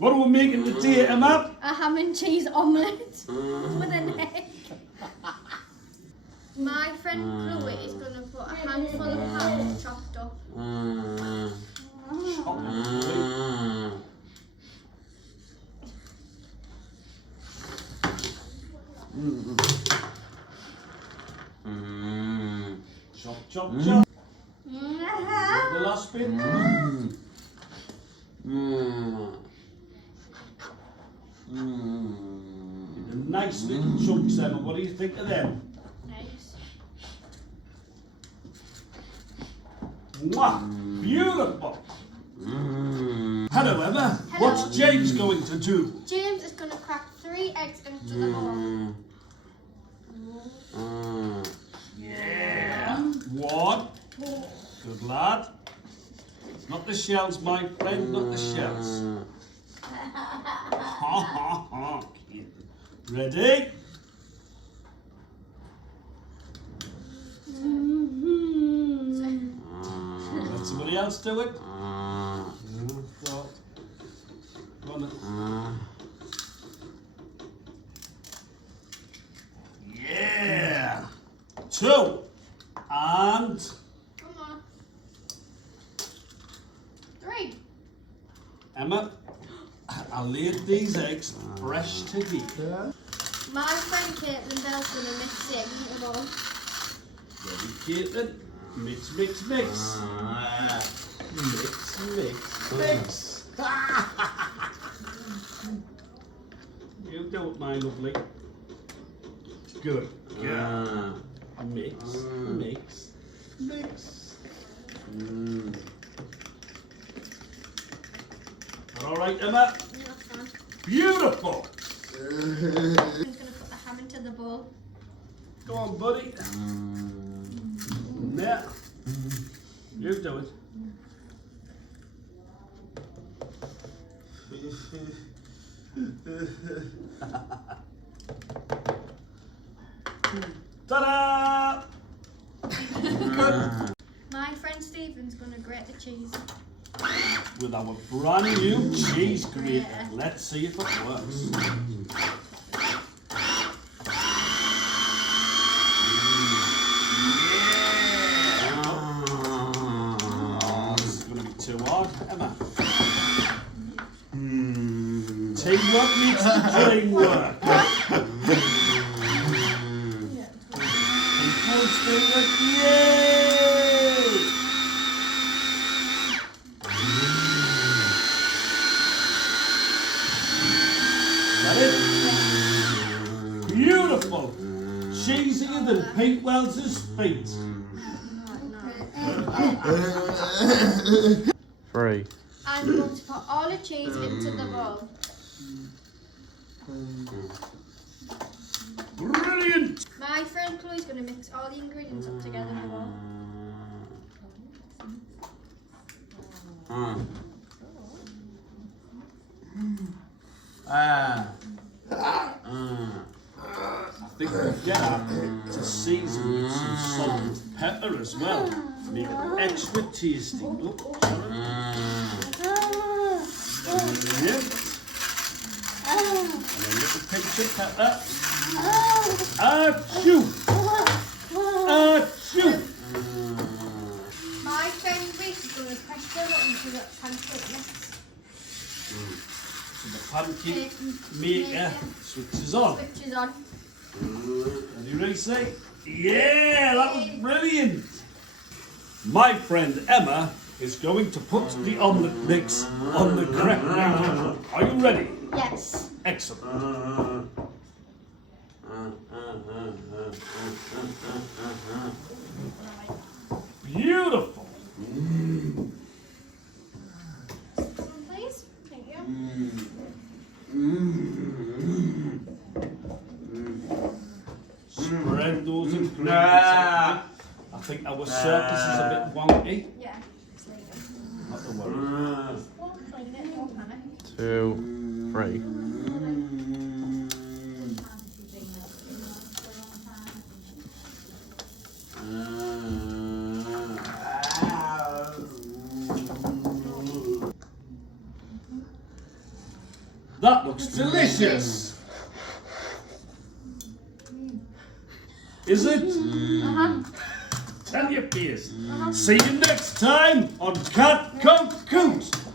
What are we making today, Emma? A ham and cheese omelette with an egg. My friend Chloe is going to put a handful of ham chopped up. Chop, chop, chop. The last bit. Nice little chunks, Emma. What do you think of them? Nice. Mwah! Beautiful. Hello, Emma. Hello. What's James going to do? James is going to crack 3 eggs into the bowl. Yeah. 1. Good lad. Not the shells, my friend, not the shells. Ha ha ha. Ready? Let somebody else do it. Go on. Yeah. 2. And Come on. 3. Emma, I laid these eggs fresh to heat. My friend Caitlin Bell's going to mix it in the bowl. Ready, Caitlin? Mix, mix, mix. Mix, mix, mix. You do it, my lovely. Good. Yeah. Mix, mix, mix. All right, Emma. Yeah, that's fine. Beautiful. I'm going to put the ham into the bowl. Go on, buddy. Yeah. You do it. Ta-da! Good. My friend Stephen's going to grate the cheese. With our brand new cheese grater. Let's see if it works. Oh, this is going to be too hard, Emma. Teamwork meets the dream work. Equals teamwork, yay! Beautiful! Cheesier than Pete Wells's feet. 3. I'm going to put all the cheese into the bowl. Brilliant! My friend Chloe's going to mix all the ingredients up together in the bowl. I think we'll get that to season with some salt and pepper as well. Make it extra tasty. Look, brilliant. And a little pinch of pepper. Achoo! Achoo! My friend Grace is going to press the button to the pancake mix. So the pancake maker switches on. Switches on. Are you ready to say? Yeah, that was brilliant. My friend Emma is going to put the omelette mix on the crepe maker. Are you ready? Yes. Excellent. Beautiful. Please. Thank you. Spread those ingredients out. I think our circus is a bit wonky. Yeah. Not to worry. We'll clean it, don't panic. 2, 3. That looks delicious. Is it? Tell your peers. See you next time on Catcote.